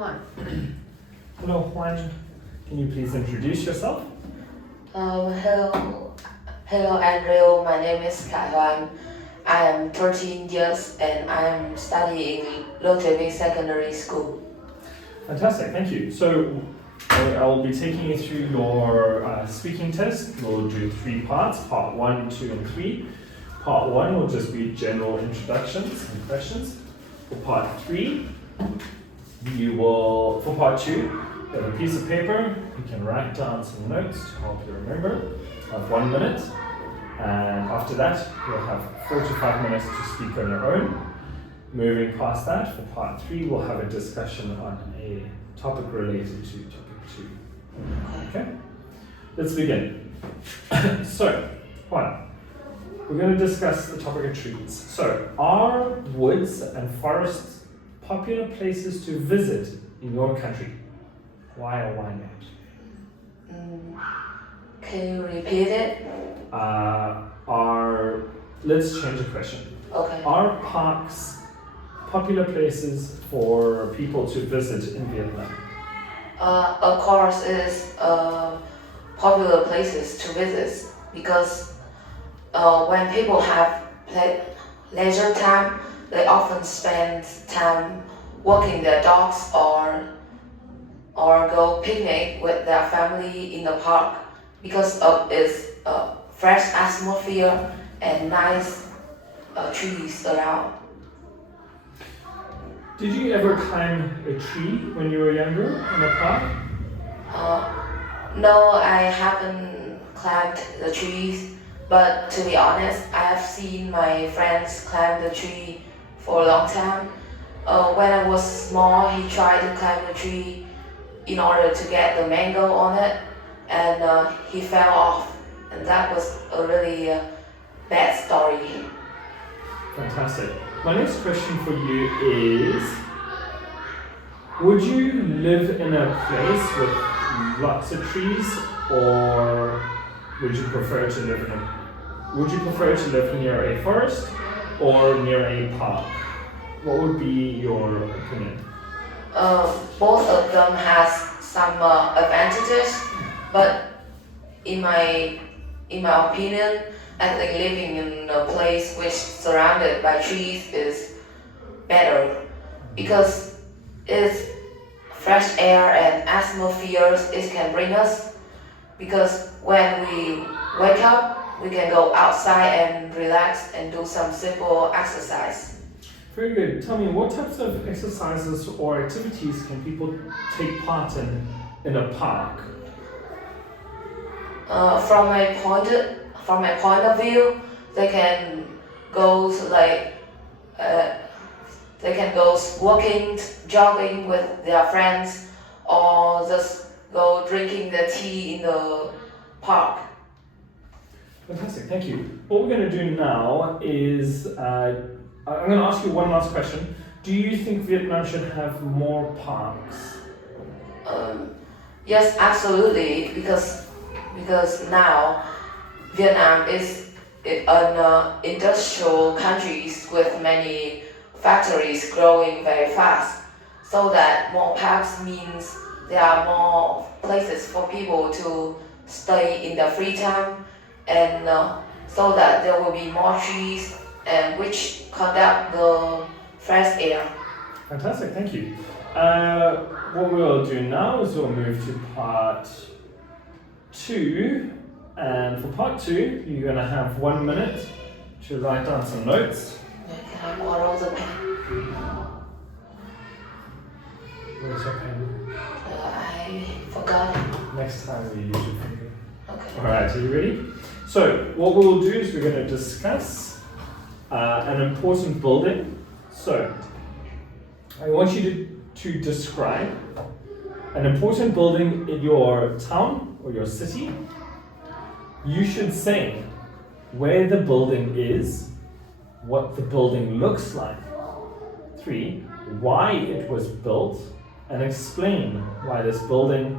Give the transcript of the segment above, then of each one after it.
Juan. Hello, Juan. Can you please introduce yourself? Hello, Andrew. My name is Khải. I am 13 years and I am studying Lotte Secondary School. Fantastic, thank you. So, I will be taking you through your speaking test. We'll do 3 parts, part 1, 2, and 3. Part 1 will just be general introductions and questions. For part 3, for part 2, you have a piece of paper. You can write down some notes to help you remember. You have 1 minute. And after that, you'll have 4 to 5 minutes to speak on your own. Moving past that, for part 3, we'll have a discussion on a topic related to topic 2. Okay? Let's begin. So, 1. We're going to discuss the topic of trees. So, are woods and forests popular places to visit in your country? Why or why not? Can you repeat it? Let's change the question. Okay. Are parks popular places for people to visit in Vietnam? Of course, it is popular places to visit because when people have leisure time, they often spend time walking their dogs or go picnic with their family in the park because of its fresh atmosphere and nice trees around. Did you ever climb a tree when you were younger in a park? No, I haven't climbed the trees, but to be honest, I have seen my friends climb the tree for a long time. When I was small, he tried to climb the tree in order to get the mango on it, and he fell off, and that was a really bad story. Fantastic. My next question for you is, would you live in a place with lots of trees, or would you prefer to live near a forest or near a park? What would be your opinion? Both of them has some advantages, but in my opinion, I think living in a place which surrounded by trees is better because it's fresh air and atmospheres it can bring us. Because when we wake up, we can go outside and relax and do some simple exercise. Very good. Tell me, what types of exercises or activities can people take part in a park? From my point of view, they can go walking, jogging with their friends, or just go drinking the tea in the park. Fantastic, thank you. What we're going to do now is I'm going to ask you one last question. Do you think Vietnam should have more parks? Yes, absolutely, because now Vietnam is an industrial country with many factories growing very fast. So that more parks means there are more places for people to stay in their free time, and so that there will be more trees and which conduct the fresh air. Fantastic, thank you. What we'll do now is we'll move to part 2. And for part 2, you're going to have 1 minute to write down some notes. Can I borrow the pen? Where's your pen? I forgot. Next time we use your finger. Okay. Alright, are you ready? So, what we will do is we're going to discuss an important building. So, I want you to describe an important building in your town or your city. You should say where the building is, what the building looks like. 3, why it was built, and explain why this building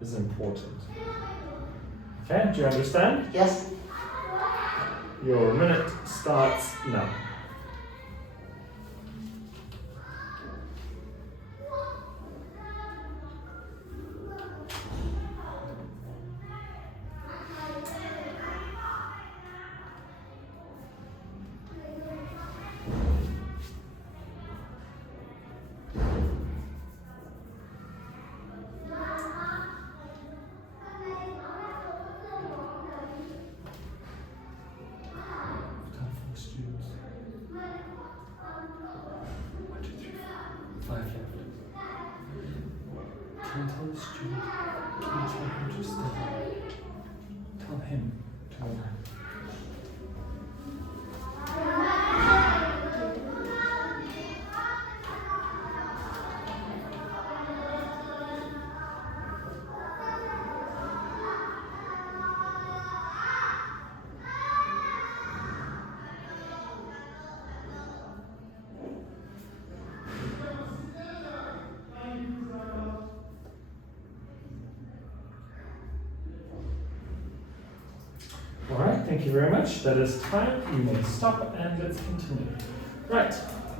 is important. Okay, do you understand? Yes. Your minute starts now. Can you tell the student? Can you tell him to stay there? Tell him to go there. Alright, thank you very much. That is time. You may stop and let's continue. Right,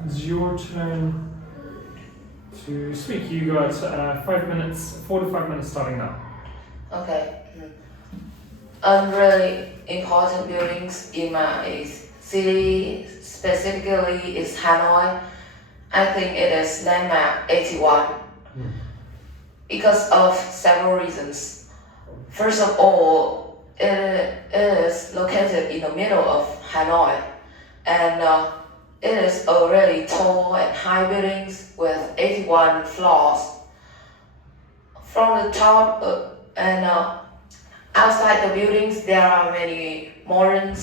it's your turn to speak. You got 5 minutes, 4 to 5 minutes starting now. Okay. Really important buildings in my city, specifically is Hanoi. I think it is landmark 81 because of several reasons. First of all, it is located in the middle of Hanoi, and it is a really tall and high buildings with 81 floors. From the top and outside the buildings, there are many modern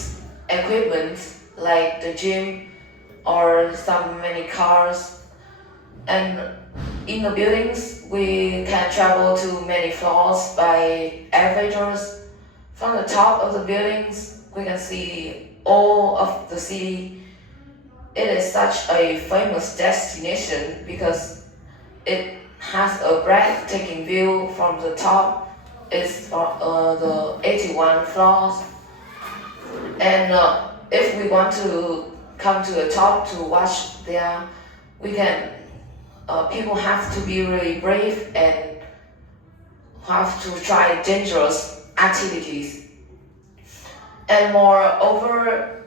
equipment like the gym or many cars. And in the buildings, we can travel to many floors by elevators. From the top of the buildings, we can see all of the city. It is such a famous destination because it has a breathtaking view from the top. It's the 81 floors. And if we want to come to the top to watch there, we can. People have to be really brave and have to try dangerous activities. And moreover,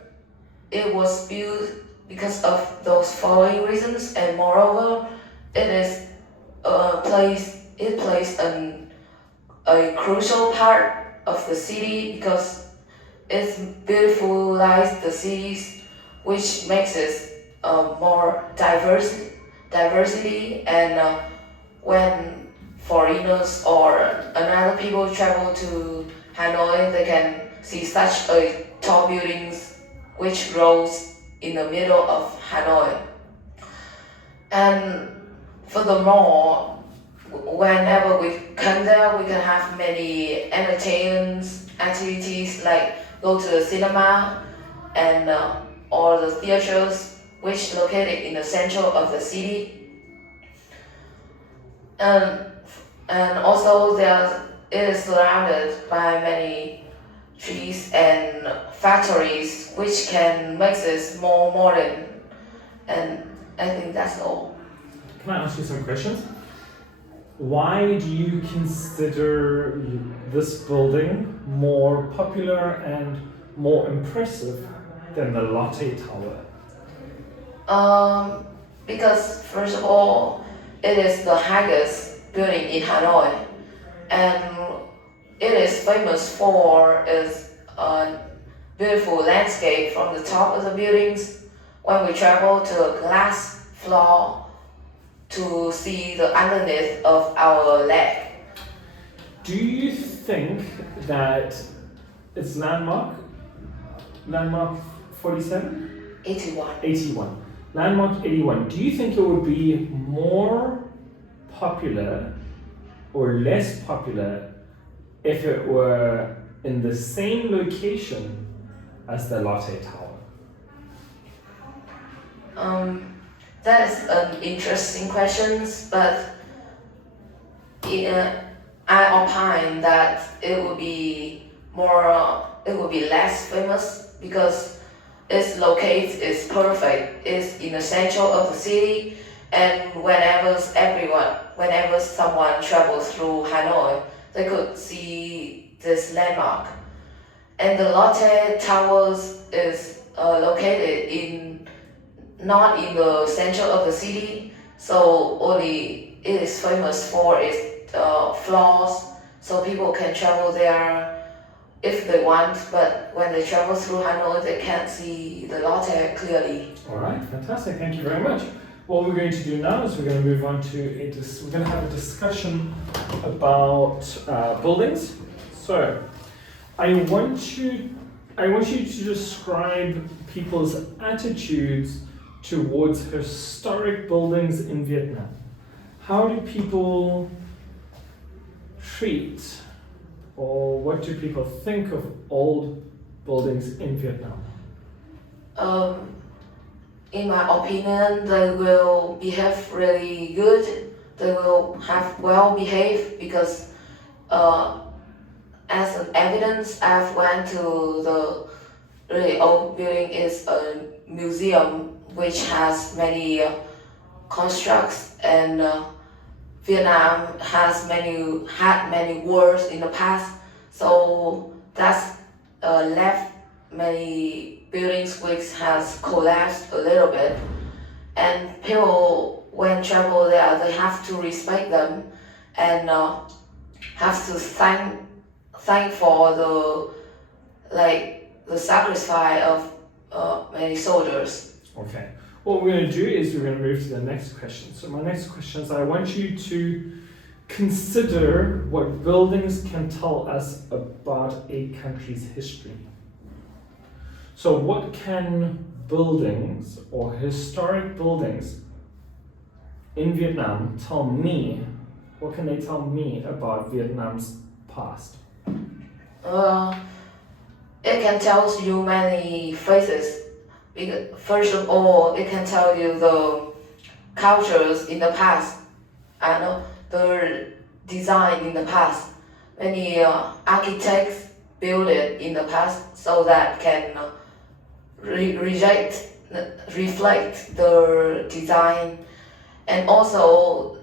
it was built because of those following reasons. And moreover, it plays a crucial part of the city because it beautifies the cities, which makes it more diversity. And when foreigners or another people travel to Hanoi, they can see such a tall buildings which rose in the middle of Hanoi. And furthermore, whenever we come there, we can have many entertainment activities like go to the cinema and or the theaters which located in the center of the city. And also it is surrounded by many trees and factories which can make this more modern. And I think that's all. Can I ask you some questions? Why do you consider this building more popular and more impressive than the Lotte Tower? Because first of all, it is the highest building in Hanoi, and it is famous for its beautiful landscape from the top of the buildings. When we travel to a glass floor to see the underneath of our leg. Do you think that it's landmark 47? 81. 81. Landmark 81. Do you think it would be more popular or less popular if it were in the same location as the Lotte Tower? That is an interesting question, but I opine that it would be less famous because its location is perfect. It's in the center of the city, and whenever someone travels through Hanoi, they could see this landmark. And the Lotte Towers is located not in the center of the city, so only it is famous for its floors, so people can travel there if they want, but when they travel through Hanoi, they can't see the Lotte clearly. All right, fantastic. Thank you very much. what we're going to do now is we're going to move on to we're going to have a discussion about buildings. So, I want you to describe people's attitudes towards historic buildings in Vietnam. How do people treat, or what do people think of old buildings in Vietnam? In my opinion, they will behave really good. They will have well behaved because, as an evidence, I've went to the really old building. Is a museum which has many constructs, and Vietnam had many wars in the past, so that's left many buildings which has collapsed a little bit, and people when travel there they have to respect them and have to thank for the sacrifice of many soldiers. Okay. What we're going to do is we're going to move to the next question. So my next question is I want you to consider what buildings can tell us about a country's history. So what can buildings or historic buildings in Vietnam tell me? What can they tell me about Vietnam's past? It can tell you many faces. First of all, it can tell you the cultures in the past. I know the design in the past. Many architects built it in the past so that can reflect the design, and also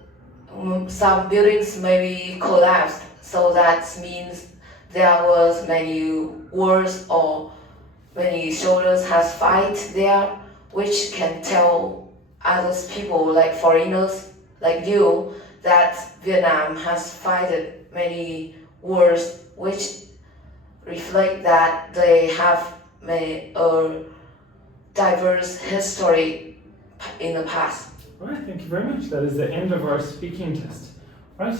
some buildings maybe collapsed, so that means there was many wars or many soldiers has fight there, which can tell other people like foreigners like you that Vietnam has fighted many wars, which reflect that they have many diverse history in the past. All right, thank you very much. That is the end of our speaking test. Right?